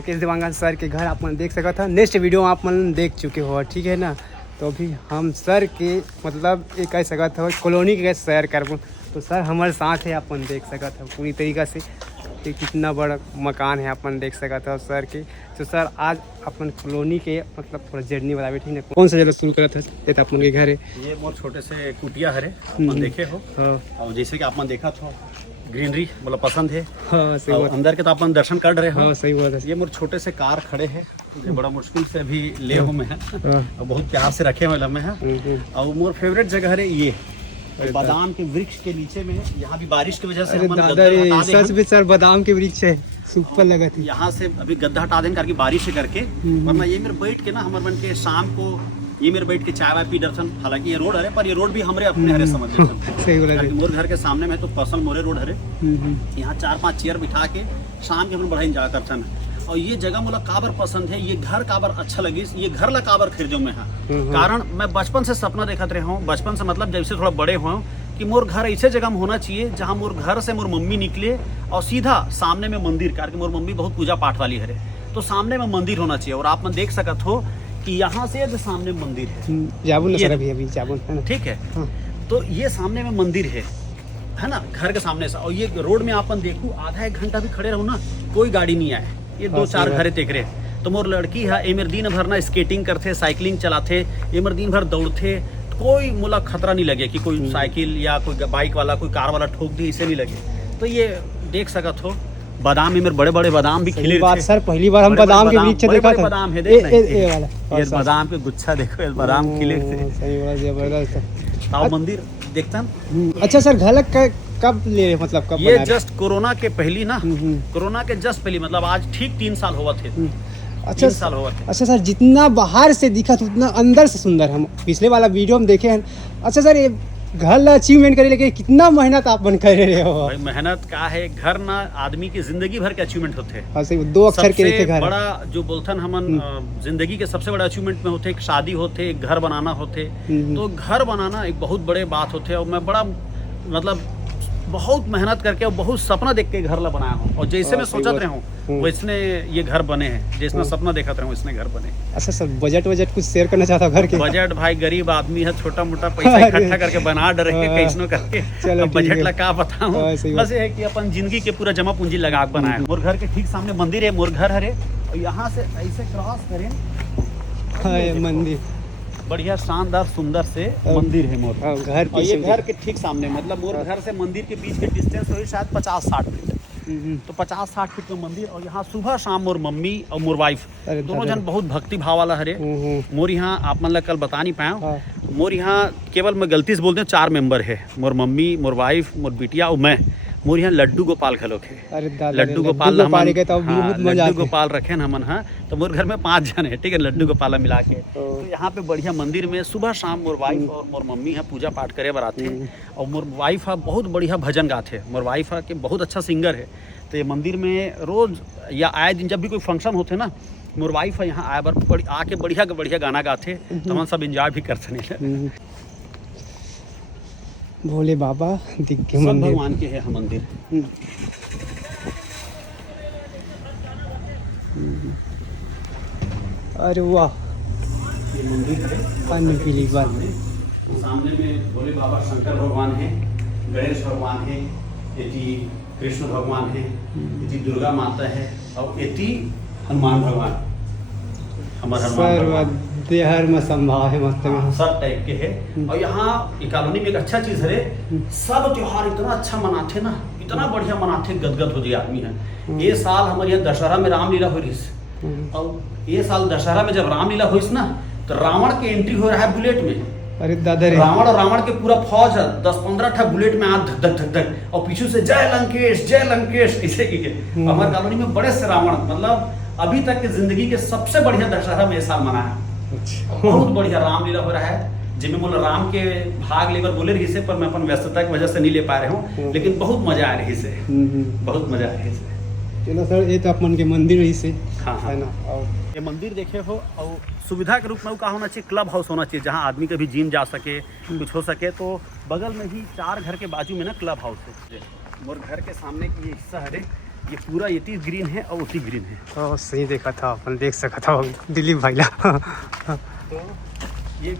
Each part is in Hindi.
मुकेश देवांगन सर के घर आप मन देख सका था। नेक्स्ट वीडियो आप मन देख चुके हो, ठीक है ना। तो अभी हम सर के मतलब एक कह सका था कॉलोनी के सैर कर, तो सर हमारे साथ है, अपन देख सका था पूरी तरीक़ा से कि कितना बड़ा मकान है अपन देख सका था सर के। तो सर आज अपन कॉलोनी के मतलब थोड़ा जर्नी बतावे, ठीक है। कौन सा जगह शुरू करा था ये तो अपन के घर है, ये मोर छोटे से कुटिया हरे अपन देखे हो। और जैसे कि आपने देखा था ग्रीनरी मतलब पसंद है। हाँ सही बात, अंदर के तो अपन दर्शन कर रहे हो। हाँ सही बात है। ये मोर छोटे से कार खड़े हैं, ये बड़ा मुश्किल से अभी ले हो में है और बहुत प्यार से रखे हुए लम्बे हैं। और मोर फेवरेट जगह है ये बादाम के वृक्ष के नीचे में। यहाँ भी बारिश की वजह से सच में सर बादाम के वृक्ष है, सुपर लगा थी। यहाँ से अभी गद्दा हटा दें करके बारिश से करके, वरना ये मेरे बैठ के ना हमारे मन के शाम को ये मेरे बैठ के चाय वाय पी दर्शन। हालांकि ये रोड है पर ये रोड भी हमारे अपने हरे समझ सही बोला। मोर घर के सामने में तो पर्सनल मोरे रोड हरे, यहाँ 4-5 चेयर बिठा के शाम के हम बड़ा इंजॉय करते हैं। और ये जगह मुझे काबर पसंद है, ये घर काबर अच्छा लगी, ये घर ला काबर खरीदो में है। कारण मैं बचपन से सपना देखते रहा हूँ, बचपन से मतलब जब से थोड़ा बड़े हुए कि मोर घर ऐसे जगह में होना चाहिए जहाँ मोर घर से मोर मम्मी निकले और सीधा सामने में मंदिर, कारण मोर मम्मी बहुत पूजा पाठ वाली है, तो सामने में मंदिर होना चाहिए। और आप मन देख सकते हो कि यहाँ से सामने मंदिर है, जाबुन सर अभी जाबुन है ना, ठीक है। तो ये सामने में मंदिर है ना, घर के सामने से। और ये रोड में आपन देखू आधा 1 घंटा भी खड़े रहो ना, कोई गाड़ी नहीं आए, ये 2-4 घरे देख रहे। तो मोर लड़की है ये मेरे दिन भर ना स्केटिंग करते, साइकिलिंग चलाते, ये मेरे दिन भर दौड़ते, कोई मुला खतरा नहीं लगे कि कोई साइकिल या कोई बाइक वाला कोई कार वाला ठोक दी, इसे नहीं लगे। तो ये देख सकत हो बादाम में मेरे बड़े बड़े बादाम भी खिले थे। सर पहली बार हम बादाम के वृक्ष देखा था। बादाम है देख ये बादाम के गुच्छा देखो, ये बादाम खिले थे। सही बड़ा जबरदस्त। आओ मंदिर देखता। अच्छा सर घर कब ले मतलब कब ये जस्ट कोरोना के पहली ना, कोरोना के जस्ट पहली मतलब आज ठीक 3 साल हुआ थे। अच्छा 3 साल हुआ थे। अच्छा सर जितना बाहर से दिखा था उतना अंदर से सुंदर हम पिछले वाला वीडियो में देखे हैं। अच्छा सर ये घर अचीवमेंट करे लेकिन कितना मेहनत आप बन कर रहे हो भाई। मेहनत का है, घर ना आदमी की जिंदगी भर के अचीवमेंट होते हैं। हाँ सही, 2 अक्षर के रहते घर। बड़ा जो बोलथन हमन जिंदगी के सबसे बड़ा अचीवमेंट में होते, एक शादी होते, एक घर बनाना होते। तो घर बनाना एक बहुत बड़े बात होते। और मैं बड़ा मतलब बहुत मेहनत करके और बहुत सपना देख के घर ला बनाया हूँ। और जैसे मैं सोचत रहा हूँ वैसने ये घर बने हैं, जैसे सपना देखत रहा हूँ इसने घर बने। अच्छा सर बजट कुछ शेयर करना चाहता घर के? बजट भाई गरीब आदमी है, छोटा मोटा पैसा इकट्ठा करके बना डरे कैसनो करके। अब बजट ला का बताऊं, बस ये है कि अपन जिंदगी के पूरा जमा पूंजी लगा के बनाया। मोर घर के ठीक सामने मंदिर है, मोर घर हरे। और यहाँ से ऐसे क्रॉस करें मंदिर, बढ़िया शानदार सुंदर से मंदिर है मोर घर। और ये घर के ठीक सामने मतलब मोर घर से मंदिर के बीच के डिस्टेंस हो शायद 50-60 फीट। तो 50-60 फीट में मंदिर। और यहाँ सुबह शाम मोर मम्मी और मोर वाइफ दोनों जन बहुत भक्ति भाव वाला हरे। मोर यहाँ आप मन कल बता नहीं पाया, मोर यहाँ केवल मैं गलती से बोलते हैं 4 मेंबर है, मोर मम्मी, मोर वाइफ, मोर बिटिया और मैं। मोर यहाँ लड्डू गोपाल खलोक है, लड्डू गोपाल लड्डू गोपाल रखे न हमन। हाँ तो मोर घर में 5 जन है, ठीक है, लड्डू गोपाल मिला के। तो यहाँ पे बढ़िया मंदिर में सुबह शाम मोर वाइफ और मोर मम्मी है पूजा पाठ करे बराते। और मोर वाइफ है बहुत बढ़िया भजन गाते, मोर वाइफ है कि बहुत अच्छा सिंगर है। तो ये मंदिर में रोज या आए दिन जब भी कोई फंक्शन होते ना, मोर वाइफ है यहाँ आए बार आके बढ़िया गाना गाते, तो हम सब इंजॉय भी करते नहीं। भोले बाबा दिख के मंदिर भगवान के है मंदिर। अरे वाह ये मंदिर है। पानी पीली बात सामने में भोले बाबा शंकर भगवान है, गणेश भगवान है, ये कृष्ण भगवान है, ये दुर्गा माता है और ये हनुमान भगवान। हमारा हर में संभाव है मस्त में सब टाइप के है। और यहाँ कॉलोनी में एक अच्छा चीज है, सब त्योहार इतना अच्छा मनाते ना, इतना बढ़िया मनाते, गदगद हो जाए आदमी है। ये साल हमारे यहाँ दशहरा में रामलीला हो रही है। और ये साल दशहरा में जब रामलीला हुई ना तो रावण की एंट्री हो रहा है बुलेट में। अरे दादा रावण और रावण के पूरा फौज है, 10-15 बुलेट में आ धक धक धक और पीछे से जय लंकेश ऐसे की है। हमारे कॉलोनी में बड़े से रावण मतलब अभी तक की जिंदगी के सबसे बढ़िया दशहरा में साल मना है। बहुत बढ़िया रामलीला हो रहा है, जिनमें बोला राम के भाग लेकर बोले रही से, पर मैं अपन व्यस्तता की वजह से नहीं ले पा रहे हूँ, लेकिन बहुत मजा आ रही से, बहुत मजा आ रही से। चलो सर ये तो अपन के मंदिर रही से। हाँ है ना। और ये मंदिर देखे हो और सुविधा के रूप में का होना चाहिए, क्लब हाउस होना चाहिए जहाँ आदमी कभी जिम जा सके, कुछ हो सके। तो बगल में ही 4 घर के बाजू में ना क्लब हाउस है। मोर घर के सामने की ये हिस्सा है, ये पूरा ये ग्रीन है और उती ग्रीन है। तो सही देखा था, अपन देख सका था दिलीप भाई ला। तो ये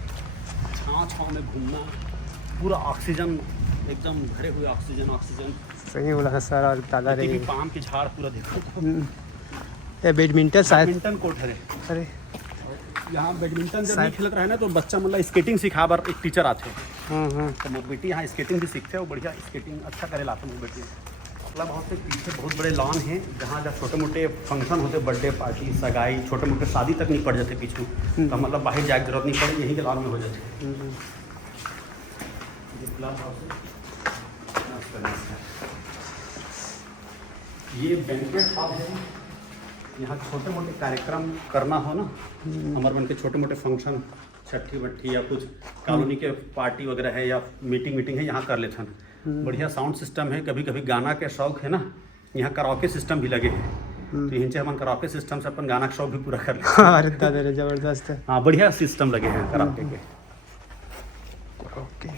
छाँव में घूमना, पूरा ऑक्सीजन एकदम भरे हुए ऑक्सीजन। सही बोला सर। और दादा रे पाम के झाड़ पूरा देखो। ये बैडमिंटन शायद बैडमिंटन कोर्ट है। अरे यहाँ बैडमिंटन जब नहीं खेलत रहे ना तो बच्चा मतलब स्केटिंग सिखा बार एक टीचर आते। तो मोर बेटी यहाँ स्केटिंग भी सीखते हैं, बढ़िया स्केटिंग अच्छा करे लाते मोर बेटी। मतलब बहुत से पीछे बहुत बड़े लॉन हैं जहाँ जब छोटे मोटे फंक्शन होते, बर्थडे पार्टी, सगाई, छोटे मोटे शादी तक नहीं पड़ जाते पीछू, तो मतलब बाहर जाए की जरूरत नहीं पड़े, यहीं के लॉन में हो जाते। ये बैंक्वेट हॉल है, यहाँ छोटे मोटे कार्यक्रम करना हो ना, हमारे मन के छोटे मोटे फंक्शन, छठी बट्ठी या कुछ कॉलोनी के पार्टी वगैरह है या मीटिंग है, यहाँ कर लेते हैं। बढ़िया साउंड सिस्टम है, कभी कभी गाना के शौक है ना, यहाँ कराओके सिस्टम भी लगे हैं, तो यहीं से हम कराओके सिस्टम से अपन गाना का शौक भी पूरा कर लेते हैं। अरे दादा रे जबरदस्त है। हाँ बढ़िया सिस्टम लगे हैं कराओके के। ओके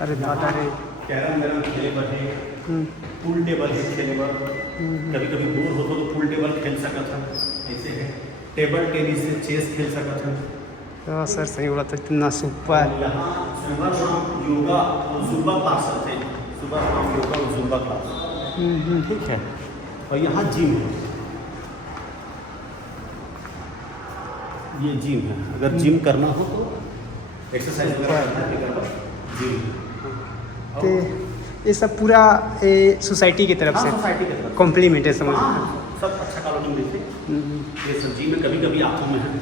अरे दादा रे कैरम वैरम खेले बर है, पूल टेबल है खेले बर, कभी कभी दूर हो तो पूल टेबल खेल सकता था, ऐसे है टेबल टेनिस से चेस खेल सकता था। तो सर सही बोला था, इतना सुपर। यहाँ सुबह शाम योगा और जुम्बा क्लास होते हैं, सुबह शाम योगा और जुम्बा क्लास, ठीक है। और यहाँ जिम है, ये जिम है, अगर जिम करना हो तो एक्सरसाइज वगैरह जिम। तो ये सब पूरा सोसाइटी की तरफ से सोसाइटी की तरफ कॉम्प्लीमेंट है, समझ। सब अच्छा कॉलोनी में देखते, ये सब जिम में कभी कभी आँखों में है।